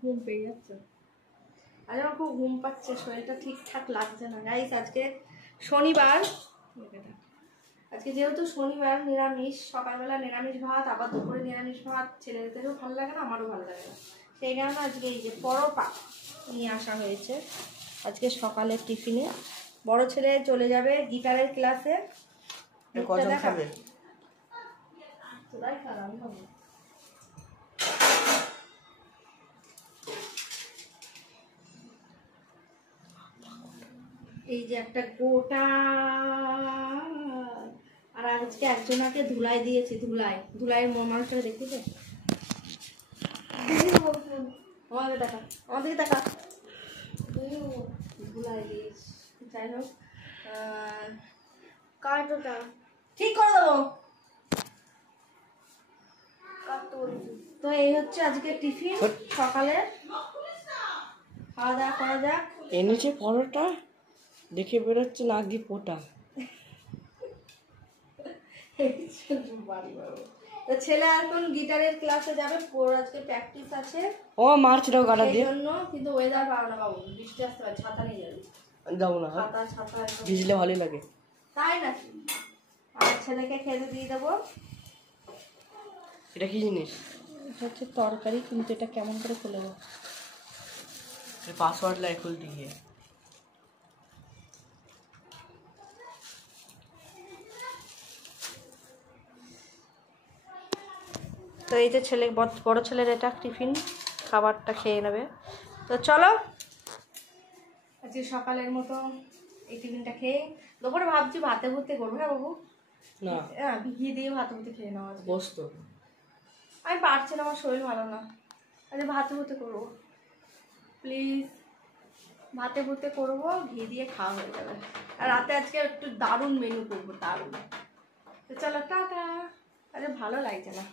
ঘুম পেয়ে যাচ্ছে, আজ আমার খুব ঘুম পাচ্ছে, শরীরটা ঠিকঠাক লাগছে না গাইস। আজকে শনিবার, আজকে যেহেতু শনিবার নিরামিষ, সকালবেলা নিরামিষ ভাত, আবার দুপুরে নিরামিষ ভাত, ছেলেদেরও ভালো লাগে না, আমারও ভালো লাগে না, সেই কারণে আজকে এই যে পরোটা নিয়ে আসা হয়েছে আজকে সকালের টিফিনে। বড় ছেলে চলে যাবে গিটারের ক্লাসে। কজন খাবে? তোরাই খাবে, আমি খাবো। এই যে একটা গোটা, আর আজকে একজনাকে ধুলাই দিয়েছি, ধুলাইয়ের মানুষটা দেখতেছে, আমাদের টাকা ধুলাই দিয়েছি। যাই হোক, কার্ডটা ঠিক করে দেবো। তো এই হচ্ছে আজকে টিফিন সকালে, খাওয়া দাওয়া করা যাক। এনেছে পরোটা, দেখে বেরোচ্ছে নাকি পোটা। তো ছেলে এখন গিটারের ক্লাসে যাবে, ওর আজকে প্র্যাকটিস আছে। ও মার্চটাও কাটা দিয়ে জন্য, কিন্তু ওয়েদার ভালো না বাবু, বৃষ্টি আসতে পারে, ছাতা নিয়ে যাবে। যাবো না, ছাতা ভিজলে ভালোই লাগে। তাই নাকি? আর ছেলেকে খেতে দিয়ে দেবো। এটা কি জিনিস? এটা হচ্ছে তরকারি, কিন্তু এটা কেমন করে খুলে দেবো? পাসওয়ার্ড লাই খুলতে গিয়ে। তো এই যে ছেলে, বড় ছেলের এটা টিফিন, খাবারটা খেয়ে নেবে। তো চলো আজকে সকালের মতো এই টিফিনটা খেয়ে, দুপুরে ভাবছি ভাতে ভর্তি করবো। হ্যাঁ বাবু, না ভিগিয়ে দিয়ে ভাতে ভর্তি খেয়ে নেওয়া। বসতো, আমি পারছি না, আমার শরীর ভালো না, আজকে ভাতে ভর্তি করবো প্লিজ, ভাতে ভর্তি করবো, ঘি দিয়ে খাওয়া হয়ে যাবে। আর রাতে আজকে একটু দারুণ মেনু করবো, দারুণ। তো চলো টাটা, আরে ভালো লাগছে না।